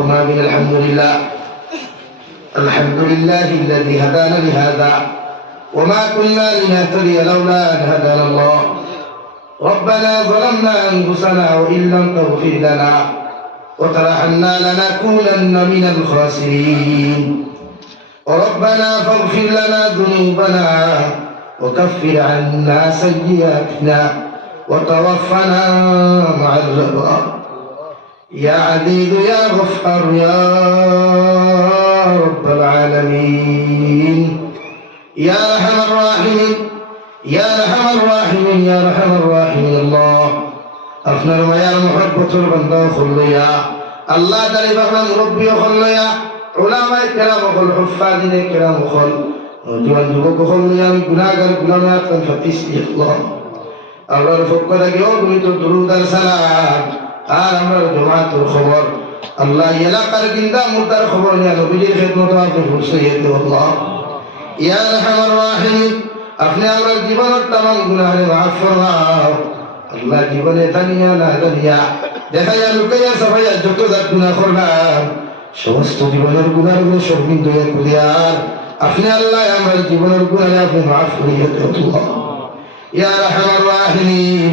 اللهم من الحمد لله. الحمد لله الذي هدانا لهذا وما كنا لنهتدي لولا أن هدانا الله. ربنا ظلمنا أنفسنا وإن لم تغفر لنا وترحمنا لنكونن من الخاسرين. ربنا فاغفر لنا ذنوبنا وكفر عنا سيئاتنا وتوفنا يا عزيز يا غفار يا رب العالمين يا أرحم الراحمين يا أرحم الراحمين يا أرحم الراحمين الله আপনার মায়ার মহব্বতর বান্দা খুললইয়া আল্লাহ তারি বাবা মুরব্বী খুললইয়া ওলামায়ে কেরাম হল হুফাদিনে কেরাম হল নজওয়ান যুবক হল লইয়া আমি গুনাহগার গুনাহে আপনার ফাতিস আল্লাহ আল্লাহর পক্ষ থেকে ও তুমি তো দুরুদ আর সালাম আর আমরা জমাতের খবর। আল্লাহ এলাকার কিন্দা মুর্দার খবর নিয়ে নবীজির খেদমত আপনি ঘুরছে আল্লাহ। ইয়া রাহিমিন আপনি আমার জীবনের তামাম গুনাহে মাফ ফরমাও। আল্লাহ জীবনে জানিয়া না জানিয়া দেখা যায় লুকাইয়া সবাইয়া যত যা গুনাহ করলাম। সমস্ত জীবনের গুনাহগুলো সর্বিন্দু কুলিয়ার আপনি আল্লাহ আমার জীবনের গুনাহে আপনি মাফ করিয়ে দেন ইয়া রাহিমিন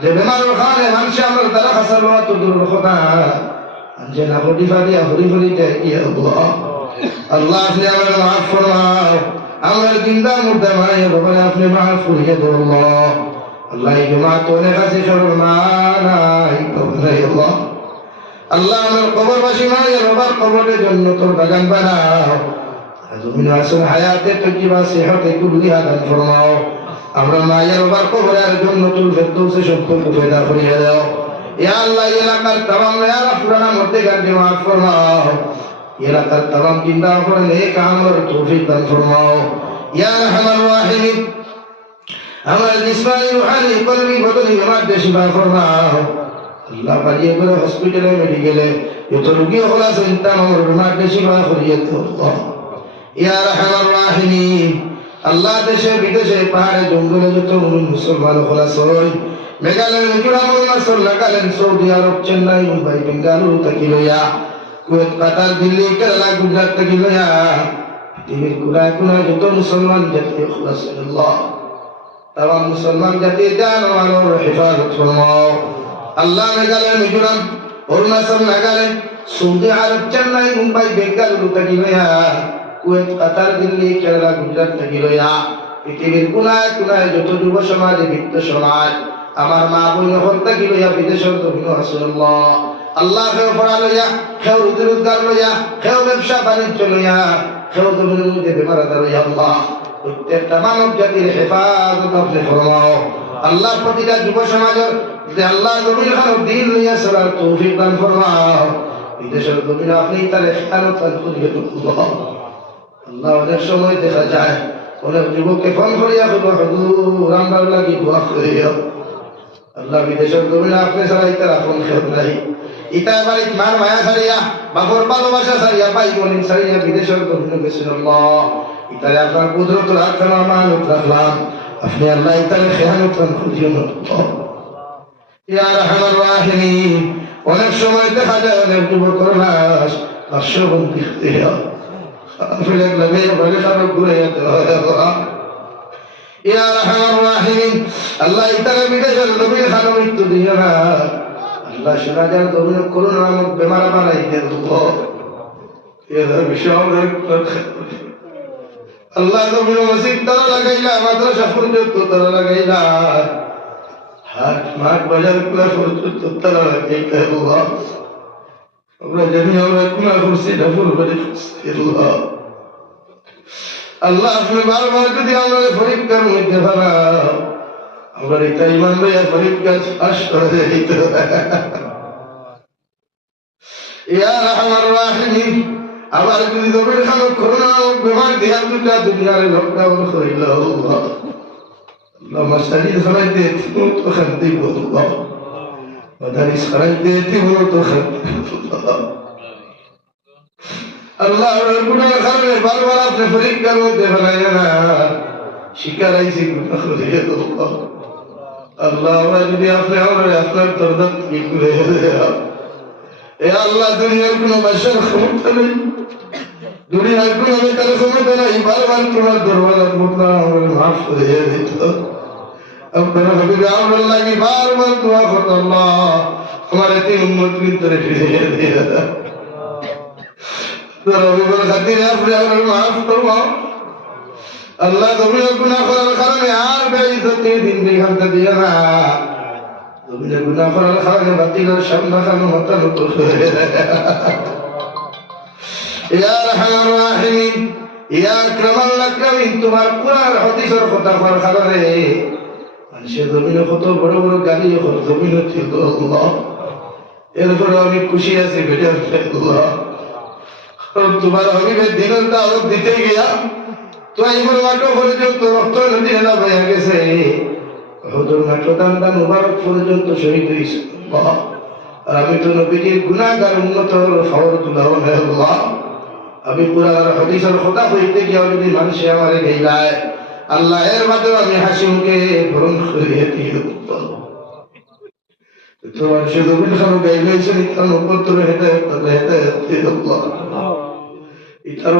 যে বেমারের কারণে মানুষ আমার দ্বারা খাসার বাবা তো দূর কথা যে না হরি ফারি হরি হরি যায় ইয়া আল্লাহ আল্লাহ আপনি আমার মাফ ফরমাও আমার জিন্দা মুর্দা মারাইয়া বাবা আপনি মাফ করিয়ে দেন আল্লাহ এই জমা তো অনেক আছে সরল মানাই আল্লাহ আল্লাহ আমার কবরবাসী মারাইয়া বাবার কবরের জন্য তোর বাগান বানাও জমিন আসল হায়াতে তো কি বা সেহতে কুল্লি হাদান ফরমাও আমরা মায়ের বাবার কবরের জন্য তুল ফেরদৌসে সম্পর্ক পয়দা করিয়ে দাও। ইয়া আল্লাহ এলাকার তামাম ইয়ারা পুরানা মধ্যে গানকে মাফ ফরমাও। এলাকার তামাম চিন্তা করে নেক আমর তৌফিক দান ফরমাও। ইয়া রাহিমিন, আমার জিসমানি রুহানি কলবি বদনি আমার শিফা ফরমাও। আল্লাহ বাড়িয়ে করে হসপিটালে মেডিকেলে যত রুগী হল আছেন তামাম রুমার শিফা করিয়ে দাও। ইয়া রাহিমিন আল্লাহ দেশে, বিদেশে, পাহাড়ে, জঙ্গলে যত মুসলমান হল আছে মেঘালয় মিজোরাম অরুণাচল নাগাল্যান্ড সৌদি আরব, চেন্নাই, মুম্বাই বেঙ্গালুরু থেকে লইয়া, কুয়েত, কাতার, দিল্লি, কেরালা, গুজরাট থেকে লইয়া, পৃথিবীর কোনায় কোনায় যত মুসলমান জাতি আল্লাহ। তাম মুসলমান জাতি জান মানব হেফাজত আল্লাহ মেঘালয় মিজোরাম অরুণাচল নাগাল্যান্ড সৌদি আরব, চেন্নাই, মুম্বাই বেঙ্গালুরু থেকে লইয়া কুয়েত, কাতার, দিল্লি, কেরালা, গুজরাট থেকে লইয়া পৃথিবীর কোনায় কোনায় যত যুব সমাজ বৃত্ত সমাজ, আমার মা বোন হল থাকি লইয়া বিদেশের দক্ষিণ আল্লাহ। আল্লাহ কেউ পড়া লইয়া কেউ রুজি রোজগার লইয়া কেউ ব্যবসা বাণিজ্য লইয়া কেউ জমির মধ্যে বেমার আদার লইয়া আল্লাহ, প্রত্যেকটা মানব জাতির হেফাজত আপনি ফরমাও আল্লাহ প্রতিটা যুব সমাজের যে আল্লাহ জমির খানো দিন লইয়া চলার তৌফিক দান ফরমাও বিদেশের জমিন আপনি তার করিয়ে আল্লাহ অনেক সময় দেখা যায়। অনেক যুবককে ফোন করিয়া বলব হুজুর, আমরা লাগি দোয়া করিয়া আল্লাহ বিদেশের জমিন আপনি ছাড়া ইতার আপন খেত নাই। ইতা বাড়ি মার মায়া ছাড়িয়া, বাপর ভালোবাসা ছাড়িয়া ভাই বোন ছাড়িয়া বিদেশের জমিন গেছিল ইতারে আপনার কুদরত রাখলাম আমানত রাখলাম। আপনি আল্লাহ ইতারে খেয়ানত খুঁজিও না। রহমান রাহিমিন, অনেক সময় দেখা যায় অনেক যুবকর লাশ যেতে হয় আল্লাহ ইতারে বিদেশের নবীর খানো মৃত্যু দিও না। আল্লাহ শোনা যান তুমি করুন নামক বেমার বানাই দেন আল্লাহ তুমি মসজিদ তারা লাগাইলা, মাদ্রাসা পর্যন্ত তারা লাগাইলা। আমরা জানি আমরা গুণা করছি ভুল করে আল্লাহ আপনি বারবার যদি আমরা পরীক্ষার মধ্যে ভাড়া আমরা এটা ইমান ভাইয়া পরীক্ষা পাশ করে দিতে ইয়া রহমান রাহিম আবার যদি জমির খানো করোনা বেমার দিয়া দুটা দুনিয়ার লকডাউন করিল আল্লাহ আমার শরীর তো আদানি সারাই দিয়েতে হলো তো আল্লাহ গুণার কারণে বারবার আপনি পরীক্ষার মধ্যে ফেলাই না শিকার আইসি গুণা করে আল্লাহ আমরা যদি আপনি আমরা আপনার তরদান করে এ আল্লাহ দুনিয়ার কোনো বাসার ক্ষমতা নেই দুনিয়ার কোনো আমি তার ক্ষমতা নাই বারবার তোমার দরবার মতো আমার মাফ করে দিত তোমার কুরআন হাদিসের কথা করার কারণে মানুষের জমিনে কত বড় বড় গাড়ি এখন জমিনে ছিল এরপরে আমি খুশি আছি, বেটা আল্লাহ। তোমার হবিবের দিনের দাওয়াত দিতে গিয়া দান দান আমি পুরার হদিসের কথা যদি মানুষে আমারে গেলায় আল্লাহ, এর মাধ্যমে আমি হাসিমকে মুখে ভ্রমণ করিয়ে দিয়ে তোমার শুধু বিলখানো গাইলেছেন ইতার উপর তোর হেদায়ত তাহলে হেদায়ত দিয়ে ইতার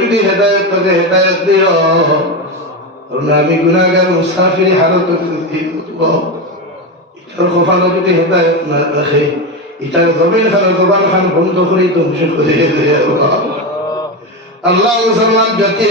যদি হেদায়ত, তাকে হেদায়ত দিও কারণ আমি গুণাগার মুসাফির হারত ইতার কপালে যদি হেদায়ত না রাখে ইতার জমিন খান জবান খান বন্ধ করে ধ্বংস করে দিয়ে আল্লাহ। মুসলমান জাতি